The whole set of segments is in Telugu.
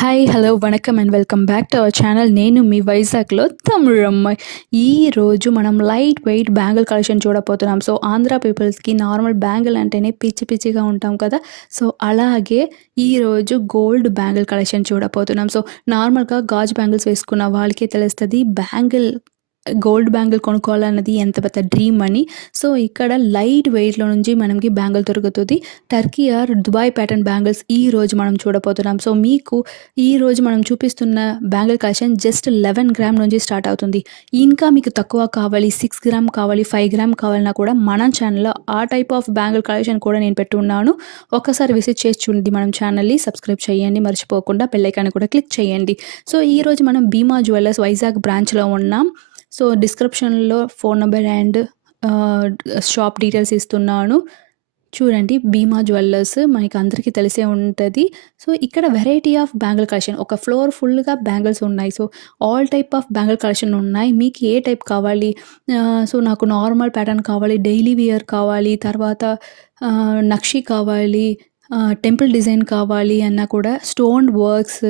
Hi hello vanakkam and welcome back to our channel. నేను మీ వైజాగ్లో తమిళమ్మాయి. ఈరోజు మనం లైట్ వెయిట్ బ్యాంగిల్ కలెక్షన్ చూడబోతున్నాం. సో ఆంధ్ర పీపుల్స్కి నార్మల్ బ్యాంగిల్ అంటేనే పిచ్చి పిచ్చిగా ఉంటాం కదా. సో అలాగే ఈరోజు గోల్డ్ బ్యాంగిల్ కలెక్షన్ చూడబోతున్నాం. సో నార్మల్గా గాజు బ్యాంగిల్స్ వేసుకున్న వాళ్ళకే తెలుస్తుంది గోల్డ్ బ్యాంగిల్ కొనుక్కోవాలన్నది ఎంత పెద్ద డ్రీమ్ అని. సో ఇక్కడ లైట్ వెయిట్లో నుంచి మనకి బ్యాంగిల్ దొరుకుతుంది. Turkey or Dubai pattern bangles ఈరోజు మనం చూడబోతున్నాం. సో మీకు ఈరోజు మనం చూపిస్తున్న బ్యాంగిల్ కలెక్షన్ జస్ట్ 11 గ్రామ్ నుంచి స్టార్ట్ అవుతుంది. ఇంకా మీకు తక్కువ కావాలి, 6 గ్రామ్ కావాలి, 5 గ్రామ్ కావాలన్నా కూడా మన ఛానల్లో ఆ టైప్ ఆఫ్ బ్యాంగిల్ కలెక్షన్ కూడా నేను పెట్టున్నాను. ఒక్కసారి విజిట్ చేసి చూడండి మన ఛానల్ని, సబ్స్క్రైబ్ చేయండి, మర్చిపోకుండా బెల్ ఐకాన్ కూడా క్లిక్ చేయండి. సో ఈరోజు మనం భీమా జ్యువెలర్స్ వైజాగ్ బ్రాంచ్లో ఉన్నాం. సో డిస్క్రిప్షన్లో phone number and shop details ఇస్తున్నాను. చూడండి, భీమా జ్యువెలర్స్ మనకి అందరికీ తెలిసే ఉంటుంది. సో ఇక్కడ వెరైటీ ఆఫ్ బ్యాంగిల్ కలెక్షన్, ఒక ఫ్లోర్ ఫుల్గా బ్యాంగిల్స్ ఉన్నాయి. So all type of bangle collection ఉన్నాయి. మీకు ఏ టైప్ కావాలి? సో నాకు నార్మల్ ప్యాటర్న్ కావాలి, డైలీ వియర్ కావాలి, తర్వాత నక్షి కావాలి, టెంపుల్ డిజైన్ కావాలి అన్నా కూడా, stone works,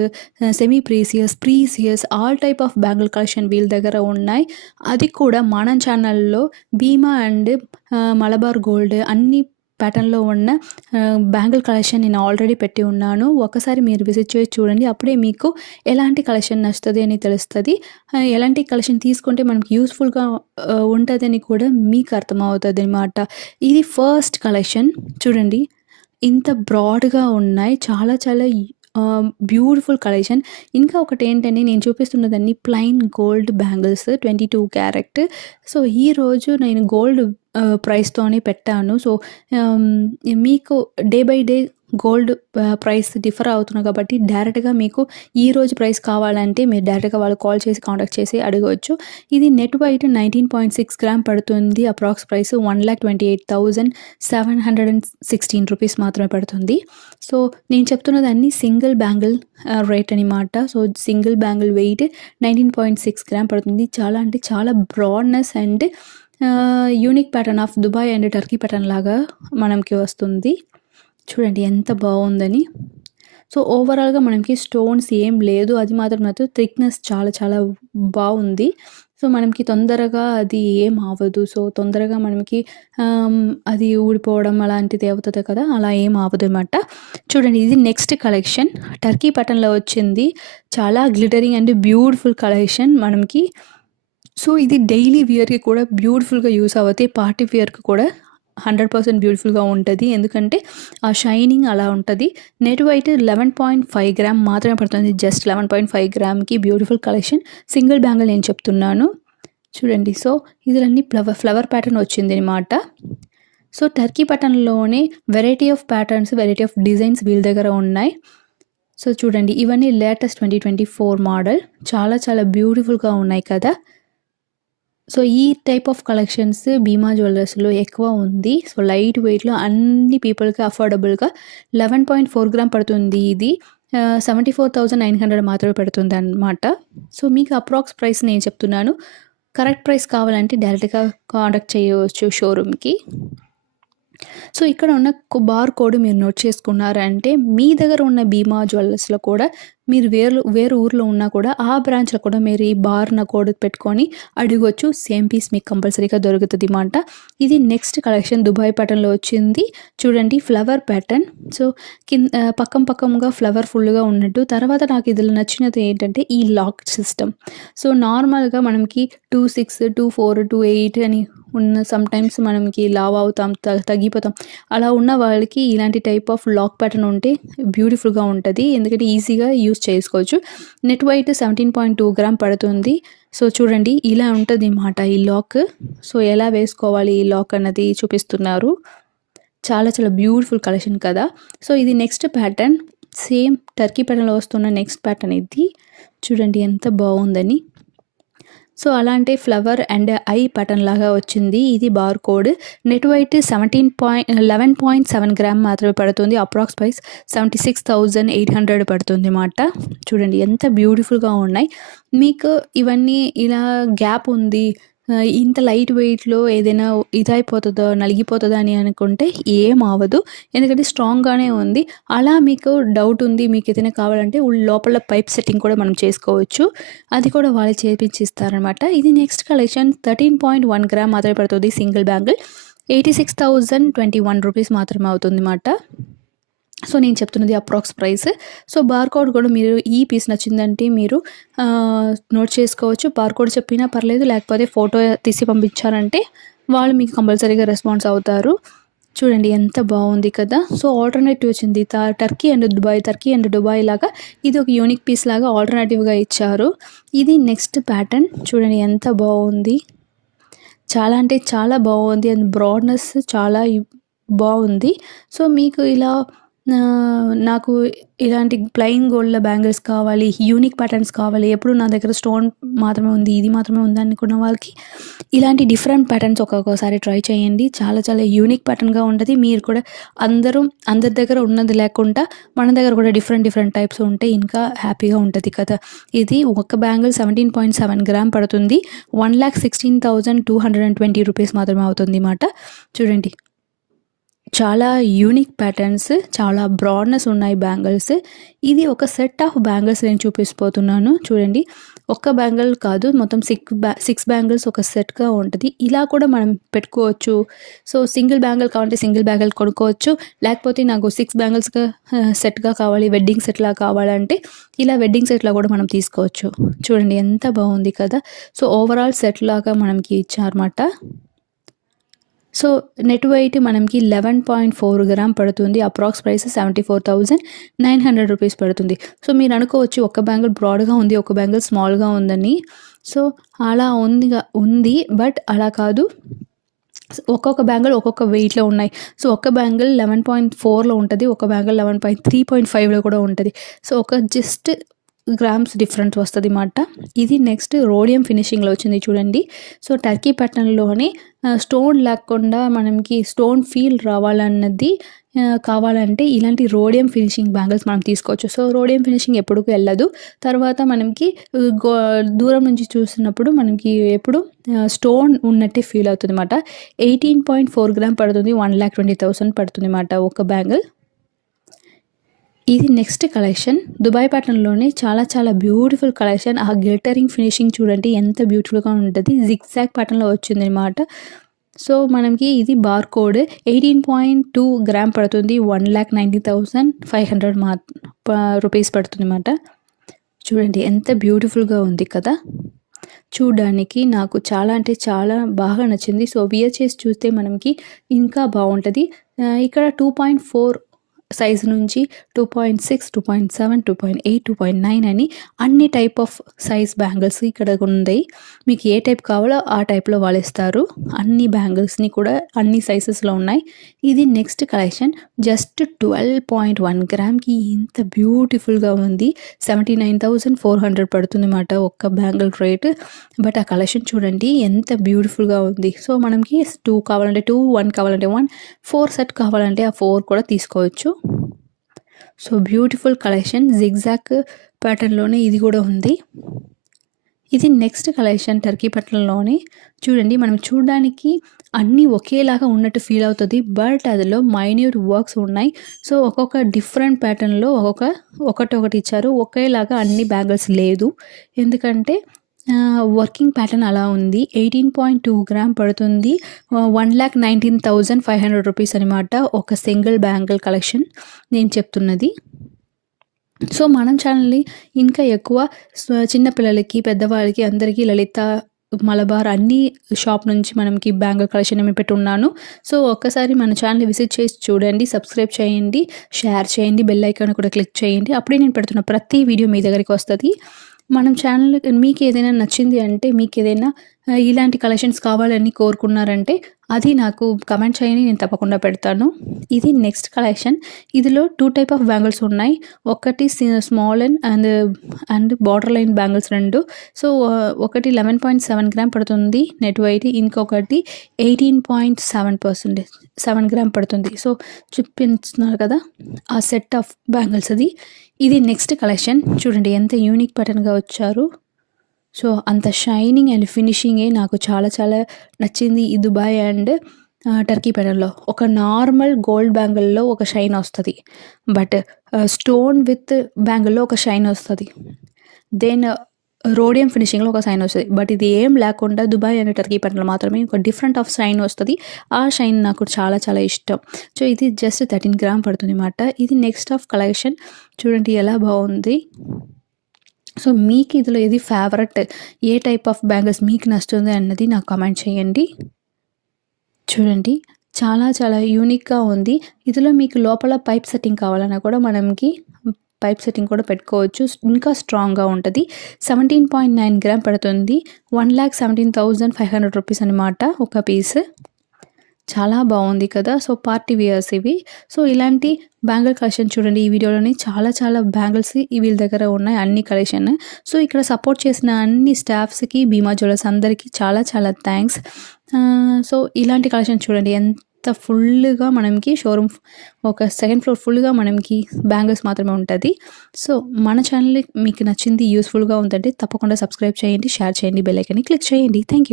semi precious all type of bangle collection వీళ్ళ దగ్గర ఉన్నాయి. అది కూడా మన ఛానల్లో భీమా అండ్ మలబార్ గోల్డ్ అన్ని ప్యాటర్న్లో ఉన్న బ్యాంగిల్ కలెక్షన్ నేను ఆల్రెడీ పెట్టి ఉన్నాను. ఒకసారి మీరు విజిట్ చేసి చూడండి, అప్పుడే మీకు ఎలాంటి కలెక్షన్ నచ్చుతుంది అని తెలుస్తుంది. ఎలాంటి కలెక్షన్ తీసుకుంటే మనకి యూస్ఫుల్గా ఉంటుందని కూడా మీకు అర్థమవుతుంది అన్నమాట. ఇది ఫస్ట్ కలెక్షన్ చూడండి, ఇంత బ్రాడ్గా ఉన్నాయి, చాలా చాలా బ్యూటిఫుల్ కలెక్షన్. ఇంకా ఒకటి ఏంటంటే నేను చూపిస్తున్నదాన్ని plain gold bangles 22 carat. So ఈరోజు నేను గోల్డ్ ప్రైస్తోనే పెట్టాను. సో మీకు day by day gold price differ అవుతున్నాయి కాబట్టి డైరెక్ట్గా మీకు ఈరోజు ప్రైస్ కావాలంటే మీరు డైరెక్ట్గా వాళ్ళు కాల్ చేసి కాంటాక్ట్ చేసి అడగవచ్చు. ఇది నెట్ వెయిట్ 19.6 గ్రామ్ పడుతుంది. అప్రాక్స్ ప్రైస్ 1,28,716 రూపీస్ మాత్రమే పడుతుంది. సో నేను చెప్తున్నదాన్ని సింగిల్ బ్యాంగిల్ రేట్ అనమాట. So single bangle weight 19.6 gram పడుతుంది. చాలా అంటే చాలా broadness and unique pattern of Dubai and Turkey pattern లాగా మనకి వస్తుంది. చూడండి ఎంత బాగుందని. సో ఓవరాల్గా మనకి స్టోన్స్ ఏం లేదు, అది మాత్రం థిక్నెస్ చాలా చాలా బాగుంది. సో మనకి తొందరగా అది ఏం అవ్వదు. సో తొందరగా మనకి అది ఊడిపోవడం అలాంటిది అవుతుంది కదా, అలా ఏం అవ్వదు అనమాట. చూడండి, ఇది నెక్స్ట్ కలెక్షన్ టర్కీ ప్యాటర్న్లో వచ్చింది. చాలా గ్లిటరింగ్ అండ్ బ్యూటిఫుల్ కలెక్షన్ మనకి. సో ఇది డైలీ వేర్కి కూడా బ్యూటిఫుల్గా యూస్ అవుతాయి, పార్టీ వేర్కి కూడా 100% బ్యూటిఫుల్గా ఉంటుంది, ఎందుకంటే ఆ షైనింగ్ అలా ఉంటుంది. నెట్ వెయిట్ 11.5 గ్రామ్ మాత్రమే పడుతుంది. జస్ట్ 11.5 గ్రామ్కి బ్యూటిఫుల్ కలెక్షన్. సింగిల్ బ్యాంగిల్ నేను చెప్తున్నాను. చూడండి, సో ఇదిలన్నీ ఫ్లవర్ ప్యాటర్న్ వచ్చింది అనమాట. సో టర్కీ ప్యాటర్న్లోనే variety of patterns, variety of designs వీళ్ళ దగ్గర ఉన్నాయి. సో చూడండి, ఇవన్నీ లేటెస్ట్ 2024 మోడల్, చాలా చాలా బ్యూటిఫుల్గా ఉన్నాయి కదా. సో ఈ టైప్ ఆఫ్ కలెక్షన్స్ భీమా జ్యువెలర్స్లో ఎక్కువ ఉంది. సో లైట్ వెయిట్లో అన్ని పీపుల్కి అఫోర్డబుల్గా 11.4 గ్రామ్ పడుతుంది. ఇది 74,900 మాత్రమే పడుతుంది అన్నమాట. సో మీకు అప్రాక్స్ ప్రైస్ నేను చెప్తున్నాను. కరెక్ట్ ప్రైస్ కావాలంటే డైరెక్ట్గా కాంటాక్ట్ చేయవచ్చు షోరూమ్కి. సో ఇక్కడ ఉన్న బార్ కోడ్ మీరు నోట్ చేసుకున్నారంటే మీ దగ్గర ఉన్న భీమా జ్యువెలర్స్లో కూడా మీరు వేరు ఊర్లో ఉన్నా కూడా ఆ బ్రాంచ్లో కూడా మీరు ఈ బార్న కోడ్ పెట్టుకొని అడగవచ్చు. సేమ్ పీస్ మీకు కంపల్సరీగా దొరుకుతుంది అన్నమాట. ఇది నెక్స్ట్ కలెక్షన్ దుబాయ్ ప్యాటర్న్లో వచ్చింది. చూడండి, ఫ్లవర్ ప్యాటర్న్. సో పక్కంగా ఫ్లవర్ ఫుల్గా ఉన్నట్టు. తర్వాత నాకు ఇందులో నచ్చినది ఏంటంటే ఈ లాక్ సిస్టమ్. సో నార్మల్గా మనకి 2.6, 2.4, 2.8 అని ఉన్న సమ్టైమ్స్ మనకి లావ్ అవుతాం, తగ్గిపోతాం. అలా ఉన్న వాళ్ళకి ఇలాంటి టైప్ ఆఫ్ లాక్ ప్యాటర్న్ ఉంటే బ్యూటిఫుల్గా ఉంటుంది, ఎందుకంటే ఈజీగా యూస్ చేసుకోవచ్చు. నెట్ వెయిట్ 17.2 గ్రామ్ పడుతుంది. సో చూడండి, ఇలా ఉంటుంది అన్నమాట ఈ లాక్. సో ఎలా వేసుకోవాలి ఈ లాక్ అన్నది చూపిస్తున్నారు. చాలా చాలా బ్యూటిఫుల్ కలెక్షన్ కదా. సో ఇది నెక్స్ట్ ప్యాటర్న్, సేమ్ టర్కీ ప్యాటర్న్లో వస్తున్న నెక్స్ట్ ప్యాటర్న్ ఇది. చూడండి ఎంత బాగుందని. సో అలాంటి ఫ్లవర్ అండ్ ఐ ప్యాటర్న్ లాగా వచ్చింది. ఇది bar code. Net weight 11.7 gram మాత్రమే పడుతుంది. అప్రాక్స్ ప్రైస్ 76,800 పడుతుంది అన్నమాట. చూడండి ఎంత బ్యూటిఫుల్గా ఉన్నాయి. మీకు ఇవన్నీ ఇలా గ్యాప్ ఉంది, ఇంత లైట్ వెయిట్‌లో ఏదైనా ఇదైపోతదో, నలిగిపోతదా అని అనుకుంటే ఏం అవ్వదు. ఎందుకంటే స్ట్రాంగ్‌గానే ఉంది. అలా మీకు డౌట్ ఉంది, మీకేదైనా కావాలంటే లోపల పైప్ సెట్టింగ్ కూడా మనం చేసుకోవచ్చు. అది కూడా వాళ్ళే చేపించిస్తారనమాట. ఇది నెక్స్ట్ కలెక్షన్ 13.1 గ్రామ్ మాత్రమే పడుతుంది సింగిల్ బ్యాంగిల్. 86,021 రూపీస్ మాత్రమే అవుతుందన్నమాట. సో నేను చెప్తున్నది అప్రాక్స్ ప్రైస్. సో బార్‌కోడ్ కూడా మీరు ఈ పీస్ నచ్చిందంటే మీరు నోట్ చేసుకోవచ్చు. బార్‌కోడ్ చెప్పినా పర్లేదు, లేకపోతే ఫోటో తీసి పంపించారంటే వాళ్ళు మీకు కంపల్సరీగా రెస్పాన్స్ అవుతారు. చూడండి ఎంత బాగుంది కదా. సో ఆల్టర్నేటివ్ వచ్చింది టర్కీ అండ్ దుబాయ్ లాగా ఇది ఒక యూనిక్ పీస్ లాగా ఆల్టర్నేటివ్గా ఇచ్చారు. ఇది నెక్స్ట్ ప్యాటర్న్ చూడండి ఎంత బాగుంది. చాలా అంటే చాలా బాగుంది అండ్ బ్రాడ్నెస్ చాలా బాగుంది. సో మీకు ఇలా నాకు ఇలాంటి ప్లెయిన్ గోల్డ్‌లో బ్యాంగిల్స్ కావాలి, యూనిక్ ప్యాటర్న్స్ కావాలి, ఎప్పుడు నా దగ్గర స్టోన్ మాత్రమే ఉంది, ఇది మాత్రమే ఉంది అనుకున్న వాళ్ళకి ఇలాంటి డిఫరెంట్ ప్యాటర్న్స్ ఒక్కొక్కసారి ట్రై చేయండి. చాలా చాలా యూనిక్ ప్యాటర్న్‌గా ఉంటది. మీరు కూడా అందరి దగ్గర ఉన్నది లేకుండా మన దగ్గర కూడా డిఫరెంట్ టైప్స్ ఉంటే ఇంకా హ్యాపీగా ఉంటది కదా. ఇది ఒక బ్యాంగిల్ 17.7 గ్రామ్ పడుతుంది. 1,16,220 రూపీస్ మాత్రమే అవుతుంది మాట. చూడండి చాలా యూనిక్ ప్యాటర్న్స్, చాలా బ్రాడ్నెస్ ఉన్నాయి బ్యాంగిల్స్. ఇది ఒక సెట్ ఆఫ్ బ్యాంగిల్స్ నేను చూపిపోతున్నాను చూడండి. ఒక్క బ్యాంగిల్ కాదు, మొత్తం 6 బ్యాంగిల్స్ ఒక సెట్‌గా ఉంటది. ఇలా కూడా మనం పెట్టుకోవచ్చు. సో సింగిల్ బ్యాంగిల్ కావాలంటే సింగిల్ బ్యాంగిల్ కొనుక్కోవచ్చు. లేకపోతే నాకు 6 బ్యాంగిల్స్‌గా సెట్‌గా కావాలి, వెడ్డింగ్ సెట్‌లా కావాలంటే ఇలా వెడ్డింగ్ సెట్‌లా కూడా మనం తీసుకోవచ్చు. చూడండి ఎంత బాగుంది కదా. సో ఓవరాల్ సెట్ లాగా మనకి ఇచ్చారన్నమాట. సో నెట్ వెయిట్ మనకి 11.4 గ్రామ్ పడుతుంది. అప్రాక్స్ ప్రైస్ 74,900 రూపీస్ పడుతుంది. సో మీరు అనుకోవచ్చు ఒక బ్యాంగిల్ బ్రాడ్‌గా ఉంది, ఒక బ్యాంగిల్ స్మాల్‌గా ఉందని. సో అలా ఉంది బట్ అలా కాదు. ఒక్కొక్క బ్యాంగిల్ ఒక్కొక్క వెయిట్‌లో ఉన్నాయి. సో ఒక బ్యాంగిల్ 11.4లో ఉంటది. ఒక బ్యాంగిల్ 3.5లో కూడా ఉంటది. సో ఒక జస్ట్ గ్రామ్స్ డిఫరెన్స్ వస్తది మాట. ఇది నెక్స్ట్ రోడియం ఫినిషింగ్‌లో వచ్చింది చూడండి. సో టర్కీ ప్యాటర్న్‌లోనే స్టోన్ లేకుండా మనకి స్టోన్ ఫీల్ రావాలన్నది కావాలంటే ఇలాంటి రోడియం ఫినిషింగ్ బ్యాంగిల్స్ మనం తీసుకోవచ్చు. సో రోడియం ఫినిషింగ్ ఎప్పుడుకి వెళ్ళదు. తర్వాత మనకి దూరం నుంచి చూసినప్పుడు మనకి ఎప్పుడు స్టోన్ ఉన్నట్టే ఫీల్ అవుతుంది మాట. 18.4 గ్రామ్ పడుతుంది. 1,20,000 పడుతుంది మాట ఒక బ్యాంగిల్. ఇది నెక్స్ట్ కలెక్షన్ దుబాయ్ ప్యాటర్న్‌లోనే చాలా చాలా బ్యూటిఫుల్ కలెక్షన్. ఆ గ్లిటరింగ్ ఫినిషింగ్ చూడండి ఎంత బ్యూటిఫుల్‌గా ఉంటది. జిగ్‌జాగ్ ప్యాటర్న్‌లో వచ్చిందనమాట. సో మనకి ఇది బార్‌కోడ్ 18.2 గ్రామ్ పడుతుంది. 1,90,500 రూపీస్ పడుతుందన్నమాట. చూడండి ఎంత బ్యూటిఫుల్‌గా ఉంది కదా. చూడడానికి నాకు చాలా అంటే చాలా బాగా నచ్చింది. సో వియర్ చేసి చూస్తే మనకి ఇంకా బాగుంటది. ఇక్కడ 2.4 సైజ్ నుంచి 2.6, 2.7, 2.8, 2.9 అని అన్ని టైప్ ఆఫ్ సైజ్ బ్యాంగిల్స్ ఇక్కడ ఉన్నాయి. మీకు ఏ టైప్ కావాలో ఆ టైప్‌లో వాళ్ళు ఇస్తారు. అన్ని బ్యాంగిల్స్‌ని కూడా అన్ని సైజెస్‌లో ఉన్నాయి. ఇది నెక్స్ట్ కలెక్షన్ జస్ట్ 12.1 గ్రామ్‌కి ఇంత బ్యూటిఫుల్‌గా ఉంది. 79,400 పడుతుందన్నమాట ఒక్క బ్యాంగిల్ రేట్. బట్ ఆ కలెక్షన్ చూడండి ఎంత బ్యూటిఫుల్‌గా ఉంది. సో మనకి 2 కావాలంటే 2, 1 కావాలంటే 1, 4 సెట్ కావాలంటే ఆ 4 కూడా తీసుకోవచ్చు. సో బ్యూటిఫుల్ కలెక్షన్ జిగ్‌జాగ్ ప్యాటర్న్‌లోనే ఇది కూడా ఉంది. ఇది నెక్స్ట్ కలెక్షన్ టర్కీ ప్యాటర్న్‌లోనే చూడండి. మనం చూడడానికి అన్నీ ఒకేలాగా ఉన్నట్టు ఫీల్ అవుతుంది. బట్ అందులో మైన్యూట్ వర్క్స్ ఉన్నాయి. సో ఒక్కొక్క డిఫరెంట్ ప్యాటర్న్‌లో ఒకటి ఇచ్చారు. ఒకేలాగా అన్ని బ్యాంగిల్స్ లేదు. ఎందుకంటే వర్కింగ్ ప్యాటర్న్ అలా ఉంది. 18.2 గ్రామ్ పడుతుంది. 1,19,500 రూపీస్ అనమాట ఒక సింగిల్ బ్యాంగిల్ కలెక్షన్ నేను చెప్తున్నది. సో మనం ఛానల్‌ని ఇంకా ఎక్కువ చిన్న పిల్లలకి, పెద్దవాళ్ళకి అందరికీ లలిత, మలబార్ అన్ని షాప్ నుంచి మనకి బ్యాంగిల్ కలెక్షన్ నేను పెట్టున్నాను. సో ఒక్కసారి మన ఛానల్‌ని విజిట్ చేసి చూడండి, సబ్స్క్రైబ్ చేయండి, షేర్ చేయండి, బెల్ ఐకాన్ కూడా క్లిక్ చేయండి. అప్పుడే నేను పెడుతున్న ప్రతి వీడియో మీ దగ్గరికి వస్తది. మనం ఛానల్ మీకు ఏదైనా నచ్చింది అంటే, మీకు ఏదైనా ఇలాంటి కలెక్షన్స్ కావాలని కోరుకున్నారంటే అది నాకు కమెంట్ చేయండి, నేను తప్పకుండా పెడతాను. ఇది నెక్స్ట్ కలెక్షన్. ఇందులో 2 టైప్ ఆఫ్ బ్యాంగిల్స్ ఉన్నాయి. ఒకటి small and border line bangles 2. So ఒకటి 11.7 గ్రామ్ పడుతుంది నెట్ వెయిట్. ఇంకొకటి 18.7 గ్రామ్ పడుతుంది. సో చూపిస్తున్నారు కదా ఆ సెట్ ఆఫ్ బ్యాంగిల్స్ అది. ఇది నెక్స్ట్ కలెక్షన్ చూడండి ఎంత యూనిక్ ప్యాటర్న్‌గా వచ్చారు. సో, అంత షైనింగ్ అండ్ ఫినిషింగే నాకు చాలా చాలా నచ్చింది ఈ దుబాయ్ అండ్ టర్కీ పెటల్‌లో. ఒక నార్మల్ గోల్డ్ బ్యాంగిల్‌లో ఒక షైన్ ఒస్తది. బట్ స్టోన్ విత్ బ్యాంగిల్‌లో ఒక షైన్ ఒస్తది. దెన్ రోడియం ఫినిషింగ్‌లో ఒక షైన్ ఒస్తది. బట్ ఇది ఏం లేకుండా దుబాయ్ అండ్ టర్కీ పెటల్ మాత్రమే ఒక డిఫరెంట్ ఆఫ్ షైన్ ఒస్తది. ఆ షైన్ నాకు చాలా చాలా ఇష్టం. సో, ఇది జస్ట్ 13 గ్రామ్ పడుతుందన్నమాట. ఇది నెక్స్ట్ ఆఫ్ కలెక్షన్ చూడండి ఎలా బావుంది. సో, మీకు ఇందులో ఏది favourite, A type of bangles మీకు నచ్చుతుంది అన్నది నాకు కామెంట్ చేయండి. చూడండి చాలా చాలా యూనిక్‌గా ఉంది. ఇందులో మీకు లోపల పైప్ సెట్టింగ్ కావాలన్నా కూడా మనకి పైప్ సెట్టింగ్ కూడా పెట్టుకోవచ్చు. ఇంకా స్ట్రాంగ్‌గా ఉంటది. 17.9 గ్రామ్ పడుతుంది. 1,17,500 రూపీస్ అనమాట ఒక పీస్. చాలా బావుంది కదా! సో, పార్టీ వియర్స్ ఇవి. సో, ఇలాంటి బ్యాంగిల్ కలెక్షన్ చూడండి. ఈ వీడియోలోని చాలా చాలా బ్యాంగిల్స్ వీళ్ళ దగ్గర ఉన్నాయి అన్ని కలెక్షన్. సో, ఇక్కడ సపోర్ట్ చేసిన అన్ని స్టాఫ్స్‌కి, భీమా జ్యువెలర్స్ అందరికీ చాలా చాలా థాంక్స్. సో, ఇలాంటి కలెక్షన్ చూడండి ఎంత ఫుల్‌గా మనకి షోరూమ్ ఒక సెకండ్ ఫ్లోర్ ఫుల్‌గా మనకి బ్యాంగిల్స్ మాత్రమే ఉంటది. సో, మన ఛానల్ మీకు నచ్చింది, యూజ్‌ఫుల్‌గా ఉందంటే తప్పకుండా సబ్స్క్రైబ్ చేయండి, షేర్ చేయండి, బెల్ ఐకాన్‌ని క్లిక్ చేయండి. Thank you.